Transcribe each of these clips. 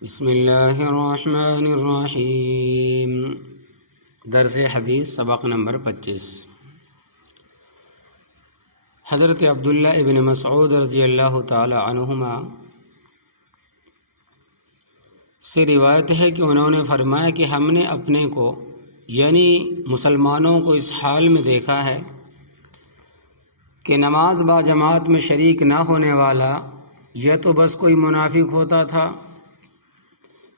بسم اللہ الرحمن الرحیم۔ درس حدیث سبق نمبر 25۔ حضرت عبداللہ ابن مسعود رضی اللہ تعالی عنہما سے روایت ہے کہ انہوں نے فرمایا کہ ہم نے اپنے کو یعنی مسلمانوں کو اس حال میں دیکھا ہے کہ نماز با جماعت میں شریک نہ ہونے والا یا تو بس کوئی منافق ہوتا تھا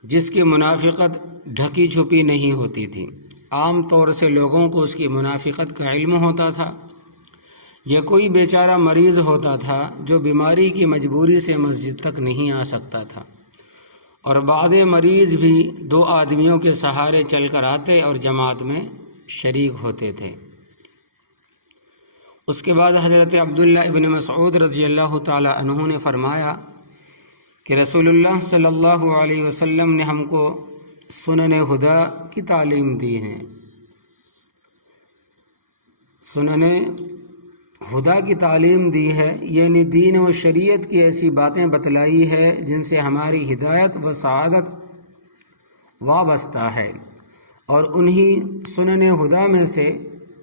جس کی منافقت ڈھکی چھپی نہیں ہوتی تھی، عام طور سے لوگوں کو اس کی منافقت کا علم ہوتا تھا، یا کوئی بیچارہ مریض ہوتا تھا جو بیماری کی مجبوری سے مسجد تک نہیں آ سکتا تھا، اور بعض مریض بھی 2 آدمیوں کے سہارے چل کر آتے اور جماعت میں شریک ہوتے تھے۔ اس کے بعد حضرت عبداللہ ابن مسعود رضی اللہ تعالی عنہ نے فرمایا کہ رسول اللہ صلی اللہ علیہ وسلم نے ہم کو سنن ہدا کی تعلیم دی ہے۔ سنن ہدا کی تعلیم دی ہے یعنی دین و شریعت کی ایسی باتیں بتلائی ہے جن سے ہماری ہدایت و سعادت وابستہ ہے، اور انہی سنن ہدا میں سے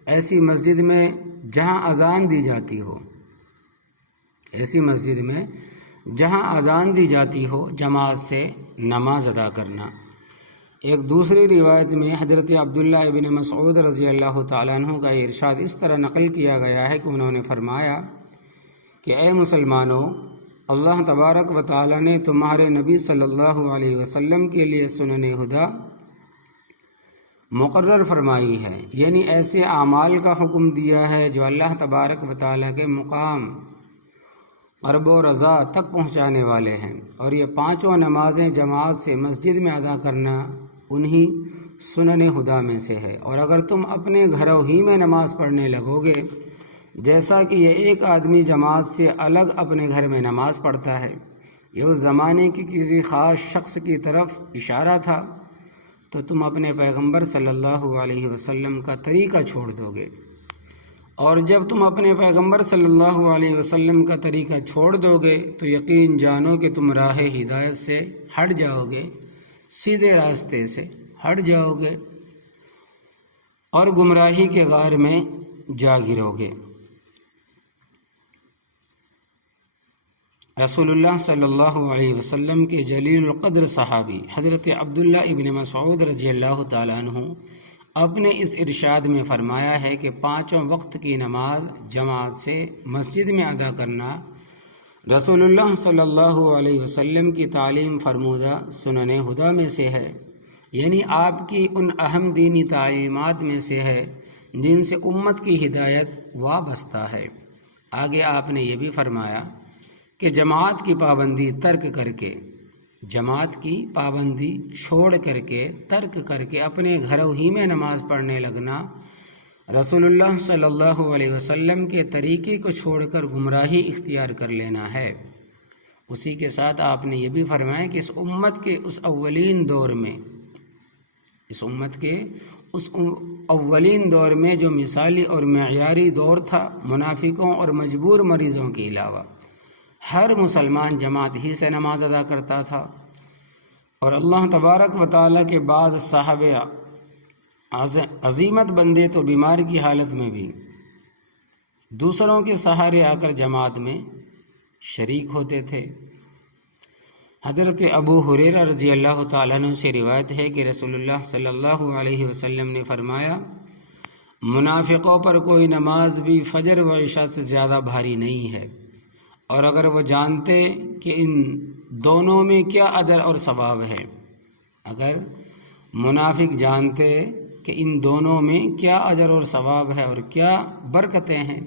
ایسی مسجد میں جہاں اذان دی جاتی ہو، ایسی مسجد میں جہاں اذان دی جاتی ہو جماعت سے نماز ادا کرنا۔ ایک دوسری روایت میں حضرت عبداللہ ابن مسعود رضی اللہ تعالیٰ عنہ کا یہ ارشاد اس طرح نقل کیا گیا ہے کہ انہوں نے فرمایا کہ اے مسلمانوں، اللہ تبارک و تعالیٰ نے تمہارے نبی صلی اللہ علیہ وسلم کے لیے سنن ہدا مقرر فرمائی ہے، یعنی ایسے اعمال کا حکم دیا ہے جو اللہ تبارک و تعالیٰ کے مقام قرب و رضا تک پہنچانے والے ہیں، اور یہ 5 نمازیں جماعت سے مسجد میں ادا کرنا انہی سنن ہدا میں سے ہے۔ اور اگر تم اپنے گھروں ہی میں نماز پڑھنے لگو گے جیسا کہ یہ ایک آدمی جماعت سے الگ اپنے گھر میں نماز پڑھتا ہے، یہ اس زمانے کی کسی خاص شخص کی طرف اشارہ تھا، تو تم اپنے پیغمبر صلی اللہ علیہ وسلم کا طریقہ چھوڑ دو گے، اور جب تم اپنے پیغمبر صلی اللہ علیہ وسلم کا طریقہ چھوڑ دو گے تو یقین جانو کہ تم راہ ہدایت سے ہٹ جاؤ گے، سیدھے راستے سے ہٹ جاؤ گے اور گمراہی کے غار میں جا گرو گے۔ رسول اللہ صلی اللہ علیہ وسلم کے جلیل القدر صحابی حضرت عبداللہ ابن مسعود رضی اللہ تعالیٰ عنہ اپنے اس ارشاد میں فرمایا ہے کہ 5 وقت کی نماز جماعت سے مسجد میں ادا کرنا رسول اللہ صلی اللہ علیہ وسلم کی تعلیم فرمودہ سنن ہدا میں سے ہے، یعنی آپ کی ان اہم دینی تعلیمات میں سے ہے جن سے امت کی ہدایت وابستہ ہے۔ آگے آپ نے یہ بھی فرمایا کہ جماعت کی پابندی ترک کر کے، جماعت کی پابندی چھوڑ کر کے، ترک کر کے اپنے گھروں ہی میں نماز پڑھنے لگنا رسول اللہ صلی اللہ علیہ وسلم کے طریقے کو چھوڑ کر گمراہی اختیار کر لینا ہے۔ اسی کے ساتھ آپ نے یہ بھی فرمایا کہ اس امت کے اس اولین دور میں، اس امت کے اس اولین دور میں جو مثالی اور معیاری دور تھا، منافقوں اور مجبور مریضوں کے علاوہ ہر مسلمان جماعت ہی سے نماز ادا کرتا تھا، اور اللہ تبارک و تعالیٰ کے بعد صحابہ عظیمت بندے تو بیمار کی حالت میں بھی دوسروں کے سہارے آ کر جماعت میں شریک ہوتے تھے۔ حضرت ابو ہریرہ رضی اللہ تعالیٰ عنہ سے روایت ہے کہ رسول اللہ صلی اللہ علیہ وسلم نے فرمایا، منافقوں پر کوئی نماز بھی فجر و عشاء سے زیادہ بھاری نہیں ہے، اور اگر وہ جانتے کہ ان دونوں میں کیا اجر اور ثواب ہے، اگر منافق جانتے کہ ان دونوں میں کیا اجر اور ثواب ہے اور کیا برکتیں ہیں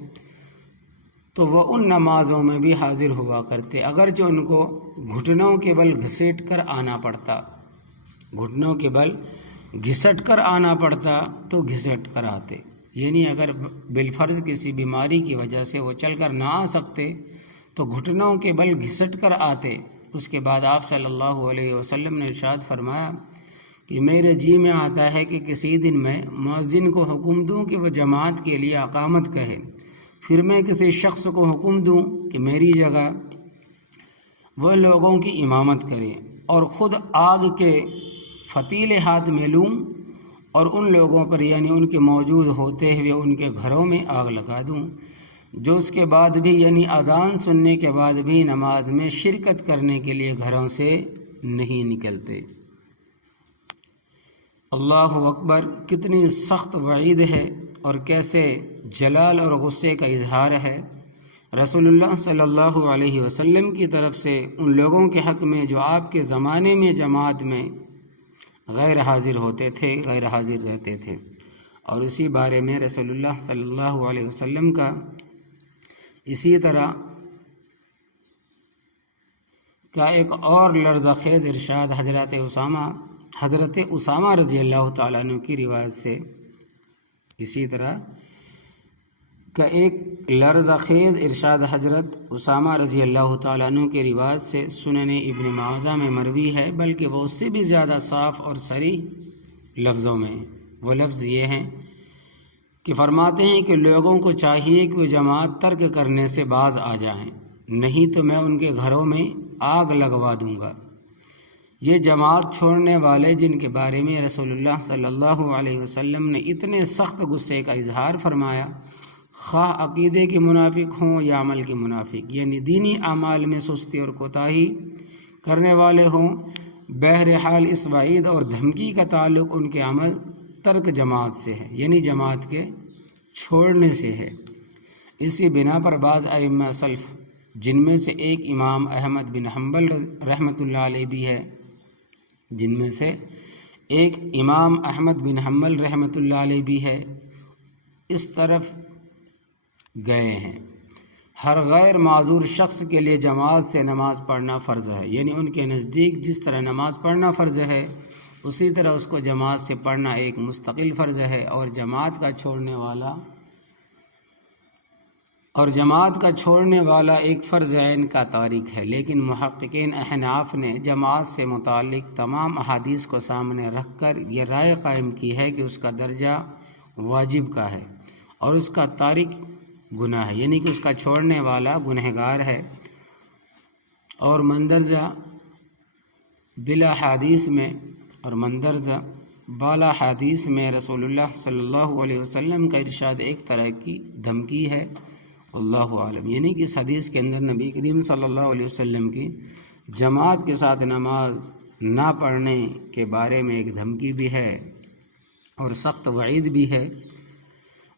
تو وہ ان نمازوں میں بھی حاضر ہوا کرتے، اگرچہ ان کو گھٹنوں کے بل گھسیٹ کر آنا پڑتا، گھٹنوں کے بل گھسٹ کر آنا پڑتا تو گھسٹ کر آتے، یعنی اگر بالفرض کسی بیماری کی وجہ سے وہ چل کر نہ آ سکتے تو گھٹنوں کے بل گھسٹ کر آتے۔ اس کے بعد آپ صلی اللہ علیہ وسلم نے ارشاد فرمایا کہ میرے جی میں آتا ہے کہ کسی دن میں مؤذن کو حکم دوں کہ وہ جماعت کے لیے اقامت کہے، پھر میں کسی شخص کو حکم دوں کہ میری جگہ وہ لوگوں کی امامت کرے، اور خود آگ کے فتیلے ہاتھ میں لوں اور ان لوگوں پر یعنی ان کے موجود ہوتے ہوئے ان کے گھروں میں آگ لگا دوں جو اس کے بعد بھی یعنی اذان سننے کے بعد بھی نماز میں شرکت کرنے کے لیے گھروں سے نہیں نکلتے۔ اللہ اکبر، کتنی سخت وعید ہے اور کیسے جلال اور غصے کا اظہار ہے رسول اللہ صلی اللہ علیہ وسلم کی طرف سے ان لوگوں کے حق میں جو آپ کے زمانے میں جماعت میں غیر حاضر ہوتے تھے، غیر حاضر رہتے تھے۔ اور اسی بارے میں رسول اللہ صلی اللہ علیہ وسلم کا اسی طرح کا ایک اور لرزہ خیز ارشاد حضرت اسامہ رضی اللہ تعالیٰ عنہ کی روایت سے، اسی طرح کا ایک لرزہ خیز ارشاد حضرت اسامہ رضی اللہ تعالیٰ عنہ کی روایت سے سنن ابن ماجہ میں مروی ہے، بلکہ وہ اس سے بھی زیادہ صاف اور صریح لفظوں میں۔ وہ لفظ یہ ہیں کہ فرماتے ہیں کہ لوگوں کو چاہیے کہ وہ جماعت ترک کرنے سے باز آ جائیں، نہیں تو میں ان کے گھروں میں آگ لگوا دوں گا۔ یہ جماعت چھوڑنے والے جن کے بارے میں رسول اللہ صلی اللہ علیہ وسلم نے اتنے سخت غصے کا اظہار فرمایا، خواہ عقیدے کے منافق ہوں یا عمل کے منافق، یعنی دینی اعمال میں سستی اور کوتاہی کرنے والے ہوں، بہرحال اس وعید اور دھمکی کا تعلق ان کے عمل ترک جماعت سے ہے، یعنی جماعت کے چھوڑنے سے ہے۔ اسی بنا پر بعض ائمہ سلف جن میں سے ایک امام احمد بن حنبل رحمۃ اللہ علیہ بھی ہے، اس طرف گئے ہیں ہر غیر معذور شخص کے لیے جماعت سے نماز پڑھنا فرض ہے، یعنی ان کے نزدیک جس طرح نماز پڑھنا فرض ہے اسی طرح اس کو جماعت سے پڑھنا ایک مستقل فرض ہے، اور جماعت کا چھوڑنے والا ایک فرض عین کا تارک ہے۔ لیکن محققین احناف نے جماعت سے متعلق تمام احادیث کو سامنے رکھ کر یہ رائے قائم کی ہے کہ اس کا درجہ واجب کا ہے اور اس کا تارک گناہ ہے، یعنی کہ اس کا چھوڑنے والا گنہگار ہے، اور مندرجہ بلا حدیث میں بالا حدیث میں رسول اللہ صلی اللہ علیہ وسلم کا ارشاد ایک طرح کی دھمکی ہے، اللہ عالم، یعنی کہ اس حدیث کے اندر نبی کریم صلی اللہ علیہ وسلم کی جماعت کے ساتھ نماز نہ پڑھنے کے بارے میں ایک دھمکی بھی ہے اور سخت وعید بھی ہے،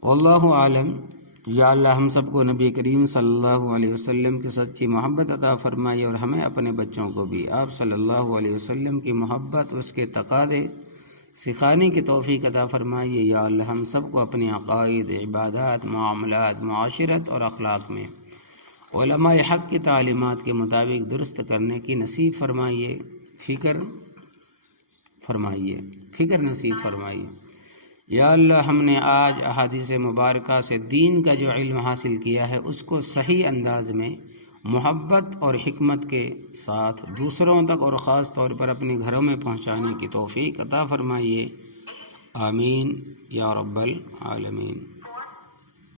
واللہ عالم۔ یا اللہ ہم سب کو نبی کریم صلی اللہ علیہ وسلم کی سچی محبت عطا فرمائے، اور ہمیں اپنے بچوں کو بھی آپ صلی اللہ علیہ وسلم کی محبت، اس کے تقاضے سکھانے کی توفیق عطا فرمائیے۔ یا اللہ ہم سب کو اپنی عقائد، عبادات، معاملات، معاشرت اور اخلاق میں علماء حق کی تعلیمات کے مطابق درست کرنے کی نصیب فرمائیے، فکر نصیب فرمائیے۔ یا اللہ ہم نے آج احادیث مبارکہ سے دین کا جو علم حاصل کیا ہے اس کو صحیح انداز میں محبت اور حکمت کے ساتھ دوسروں تک اور خاص طور پر اپنے گھروں میں پہنچانے کی توفیق عطا فرمائیے، آمین یا رب العالمین۔